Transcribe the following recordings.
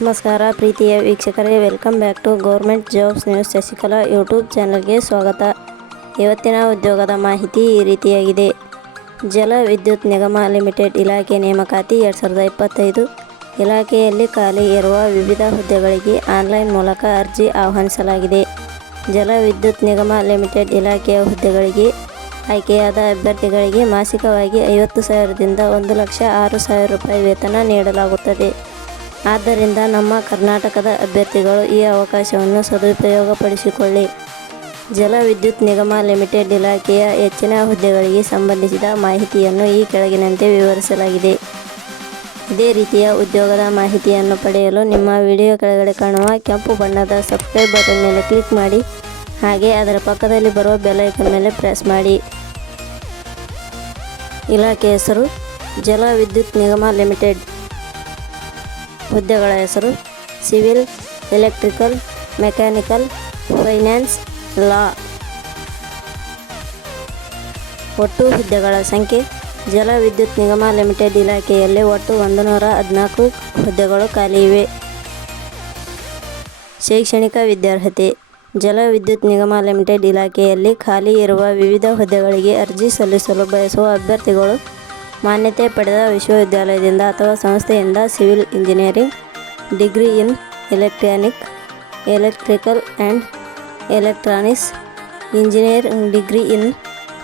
ನಮಸ್ಕಾರ ಪ್ರೀತಿಯ ವೀಕ್ಷಕರೇ, welcome back to government jobs news Shashikala YouTube ಚಾನಲ್ಗೆ ಸ್ವಾಗತ. ಇವತ್ತಿನ ಉದ್ಯೋಗದ ಮಾಹಿತಿ ಈ ರೀತಿಯಾಗಿದೆ. ಜಲ ವಿದ್ಯುತ್ ನಿಗಮ ಲಿಮಿಟೆಡ್ ಇಲಾಖೆ ನೇಮಕಾತಿ ಎರಡು ಸಾವಿರದ ಇಪ್ಪತ್ತೈದು ಇಲಾಖೆಯಲ್ಲಿ ಖಾಲಿ ಇರುವ ವಿವಿಧ ಹುದ್ದೆಗಳಿಗೆ ಆನ್ಲೈನ್ ಮೂಲಕ ಅರ್ಜಿ ಆಹ್ವಾನಿಸಲಾಗಿದೆ. ಜಲ ವಿದ್ಯುತ್ ನಿಗಮ ಲಿಮಿಟೆಡ್ ಇಲಾಖೆಯ ಹುದ್ದೆಗಳಿಗೆ ಆಯ್ಕೆಯಾದ ಅಭ್ಯರ್ಥಿಗಳಿಗೆ ಮಾಸಿಕವಾಗಿ ಐವತ್ತು ಸಾವಿರದಿಂದ ಒಂದು ಲಕ್ಷ ಆರು ಸಾವಿರ ರೂಪಾಯಿ ವೇತನ ನೀಡಲಾಗುತ್ತದೆ. ಆದ್ದರಿಂದ ನಮ್ಮ ಕರ್ನಾಟಕದ ಅಭ್ಯರ್ಥಿಗಳು ಈ ಅವಕಾಶವನ್ನು ಸದುಪಯೋಗಪಡಿಸಿಕೊಳ್ಳಿ. ಜಲ ವಿದ್ಯುತ್ ನಿಗಮ ಲಿಮಿಟೆಡ್ ಇಲಾಖೆಯ ಹೆಚ್ಚಿನ ಹುದ್ದೆಗಳಿಗೆ ಸಂಬಂಧಿಸಿದ ಮಾಹಿತಿಯನ್ನು ಈ ಕೆಳಗಿನಂತೆ ವಿವರಿಸಲಾಗಿದೆ. ಇದೇ ರೀತಿಯ ಉದ್ಯೋಗದ ಮಾಹಿತಿಯನ್ನು ಪಡೆಯಲು ನಿಮ್ಮ ವಿಡಿಯೋ ಕೆಳಗಡೆ ಕಾಣುವ ಕೆಂಪು ಬಣ್ಣದ ಸಬ್ಸ್ಕ್ರೈಬ್ ಬಟನ್ ಮೇಲೆ ಕ್ಲಿಕ್ ಮಾಡಿ, ಹಾಗೆ ಅದರ ಪಕ್ಕದಲ್ಲಿ ಬರುವ ಬೆಲ್ ಐಕನ್ ಮೇಲೆ ಪ್ರೆಸ್ ಮಾಡಿ. ಇಲಾಖೆ ಹೆಸರು, ಜಲ ವಿದ್ಯುತ್ ನಿಗಮ ಲಿಮಿಟೆಡ್. ಹುದ್ದೆಗಳ ಹೆಸರು civil, electrical, mechanical, finance, law. ಒಟ್ಟು ಹುದ್ದೆಗಳ ಸಂಖ್ಯೆ, ಜಲ ವಿದ್ಯುತ್ ನಿಗಮ ಲಿಮಿಟೆಡ್ ಇಲಾಖೆಯಲ್ಲಿ ಒಟ್ಟು ಒಂದು ನೂರ ಹದಿನಾಲ್ಕು ಹುದ್ದೆಗಳು ಖಾಲಿ ಇವೆ. ಶೈಕ್ಷಣಿಕ ವಿದ್ಯಾರ್ಹತೆ, ಜಲ ವಿದ್ಯುತ್ ನಿಗಮ ಲಿಮಿಟೆಡ್ ಇಲಾಖೆಯಲ್ಲಿ ಖಾಲಿ ಇರುವ ವಿವಿಧ ಹುದ್ದೆಗಳಿಗೆ ಅರ್ಜಿ ಸಲ್ಲಿಸಲು ಬಯಸುವ ಅಭ್ಯರ್ಥಿಗಳು ಮಾನ್ಯತೆ ಪಡೆದ ವಿಶ್ವವಿದ್ಯಾಲಯದಿಂದ ಅಥವಾ ಸಂಸ್ಥೆಯಿಂದ civil engineering, degree in electronic, electrical and electronics, engineer, degree in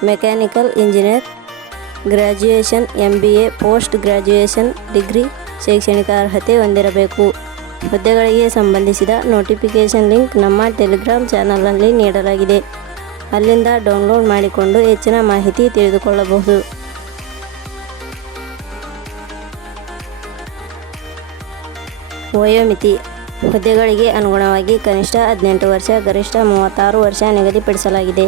mechanical engineer, graduation M B A post graduation, degree ಶೈಕ್ಷಣಿಕ ಅರ್ಹತೆ ಹೊಂದಿರಬೇಕು. ಹುದ್ದೆಗಳಿಗೆ ಸಂಬಂಧಿಸಿದ ನೋಟಿಫಿಕೇಷನ್ ಲಿಂಕ್ ನಮ್ಮ ಟೆಲಿಗ್ರಾಮ್ ಚಾನಲ್ನಲ್ಲಿ ನೀಡಲಾಗಿದೆ. ಅಲ್ಲಿಂದ ಡೌನ್ಲೋಡ್ ಮಾಡಿಕೊಂಡು ಹೆಚ್ಚಿನ ಮಾಹಿತಿ ತಿಳಿದುಕೊಳ್ಳಬಹುದು. ವಯೋಮಿತಿ ಹುದ್ದೆಗಳಿಗೆ ಅನುಗುಣವಾಗಿ ಕನಿಷ್ಠ ಹದಿನೆಂಟು ವರ್ಷ, ಗರಿಷ್ಠ ಮೂವತ್ತಾರು ವರ್ಷ ನಿಗದಿಪಡಿಸಲಾಗಿದೆ.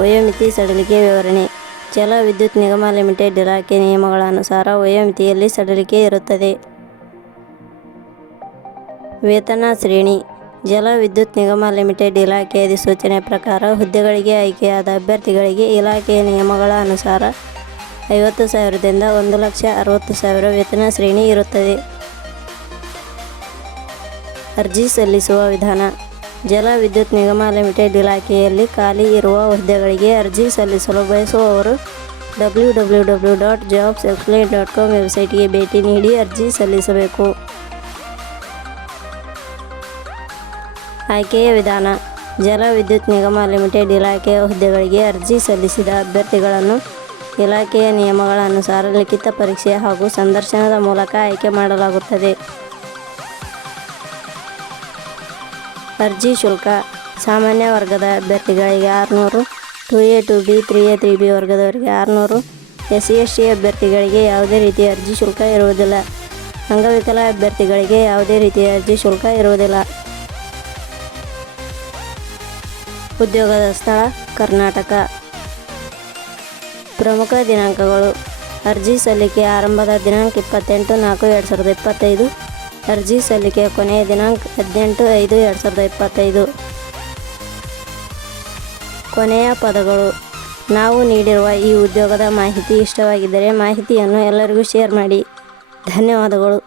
ವಯೋಮಿತಿ ಸಡಿಲಿಕೆ ವಿವರಣೆ. ಜಲ ವಿದ್ಯುತ್ ನಿಗಮ ಲಿಮಿಟೆಡ್ ಇಲಾಖೆ ನಿಯಮಗಳ ಅನುಸಾರ ವಯೋಮಿತಿಯಲ್ಲಿ ಸಡಿಲಿಕೆ ಇರುತ್ತದೆ. ವೇತನ ಶ್ರೇಣಿ. ಜಲ ವಿದ್ಯುತ್ ನಿಗಮ ಲಿಮಿಟೆಡ್ ಇಲಾಖೆ ಅಧಿಸೂಚನೆ ಪ್ರಕಾರ ಹುದ್ದೆಗಳಿಗೆ ಆಯ್ಕೆಯಾದ ಅಭ್ಯರ್ಥಿಗಳಿಗೆ ಇಲಾಖೆಯ ನಿಯಮಗಳ ಅನುಸಾರ ಐವತ್ತು ಸಾವಿರದಿಂದ ಒಂದು ಲಕ್ಷ ಅರವತ್ತು ಸಾವಿರ ವೇತನ ಶ್ರೇಣಿ ಇರುತ್ತದೆ. ಅರ್ಜಿ ಸಲ್ಲಿಸುವ ವಿಧಾನ. ಜಲ ವಿದ್ಯುತ್ ನಿಗಮ ಲಿಮಿಟೆಡ್ ಇಲಾಖೆಯಲ್ಲಿ ಖಾಲಿ ಇರುವ ಹುದ್ದೆಗಳಿಗೆ ಅರ್ಜಿ ಸಲ್ಲಿಸಲು ಬಯಸುವವರು W W W dot jobs explain dot com ವೆಬ್ಸೈಟ್ಗೆ ಭೇಟಿ ನೀಡಿ ಅರ್ಜಿ ಸಲ್ಲಿಸಬೇಕು. ಆಯ್ಕೆಯ ವಿಧಾನ. ಜಲ ವಿದ್ಯುತ್ ನಿಗಮ ಲಿಮಿಟೆಡ್ ಇಲಾಖೆಯ ಹುದ್ದೆಗಳಿಗೆ ಅರ್ಜಿ ಸಲ್ಲಿಸಿದ ಅಭ್ಯರ್ಥಿಗಳನ್ನು ಇಲಾಖೆಯ ನಿಯಮಗಳ ಅನುಸಾರ ಲಿಖಿತ ಪರೀಕ್ಷೆ ಹಾಗೂ ಸಂದರ್ಶನದ ಮೂಲಕ ಆಯ್ಕೆ ಮಾಡಲಾಗುತ್ತದೆ. ಅರ್ಜಿ ಶುಲ್ಕ. ಸಾಮಾನ್ಯ ವರ್ಗದ ಅಭ್ಯರ್ಥಿಗಳಿಗೆ ಆರುನೂರು, two A two B, three A, three B ವರ್ಗದವರಿಗೆ ಆರುನೂರು. ಎಸ್ ಸಿ ಎಸ್ ಟಿ ಅಭ್ಯರ್ಥಿಗಳಿಗೆ ಯಾವುದೇ ರೀತಿಯ ಅರ್ಜಿ ಶುಲ್ಕ ಇರುವುದಿಲ್ಲ. ಅಂಗವಿಕಲ ಅಭ್ಯರ್ಥಿಗಳಿಗೆ ಯಾವುದೇ ರೀತಿಯ ಅರ್ಜಿ ಶುಲ್ಕ ಇರುವುದಿಲ್ಲ. ಉದ್ಯೋಗದ ಸ್ಥಳ, ಕರ್ನಾಟಕ. ಪ್ರಮುಖ ದಿನಾಂಕಗಳು. ಅರ್ಜಿ ಸಲ್ಲಿಕೆ ಆರಂಭದ ದಿನಾಂಕ ಇಪ್ಪತ್ತೆಂಟು ನಾಲ್ಕು ಎರಡು ಸಾವಿರದ ಇಪ್ಪತ್ತೈದು. ಅರ್ಜಿ ಸಲ್ಲಿಕೆಯ ಕೊನೆಯ ದಿನಾಂಕ ಹದಿನೆಂಟು ಐದು ಎರಡು ಸಾವಿರದ ಇಪ್ಪತ್ತೈದು. ಕೊನೆಯ ಪದಗಳು. ನಾವು ನೀಡಿರುವ ಈ ಉದ್ಯೋಗದ ಮಾಹಿತಿ ಇಷ್ಟವಾಗಿದ್ದರೆ ಮಾಹಿತಿಯನ್ನು ಎಲ್ಲರಿಗೂ ಶೇರ್ ಮಾಡಿ. ಧನ್ಯವಾದಗಳು.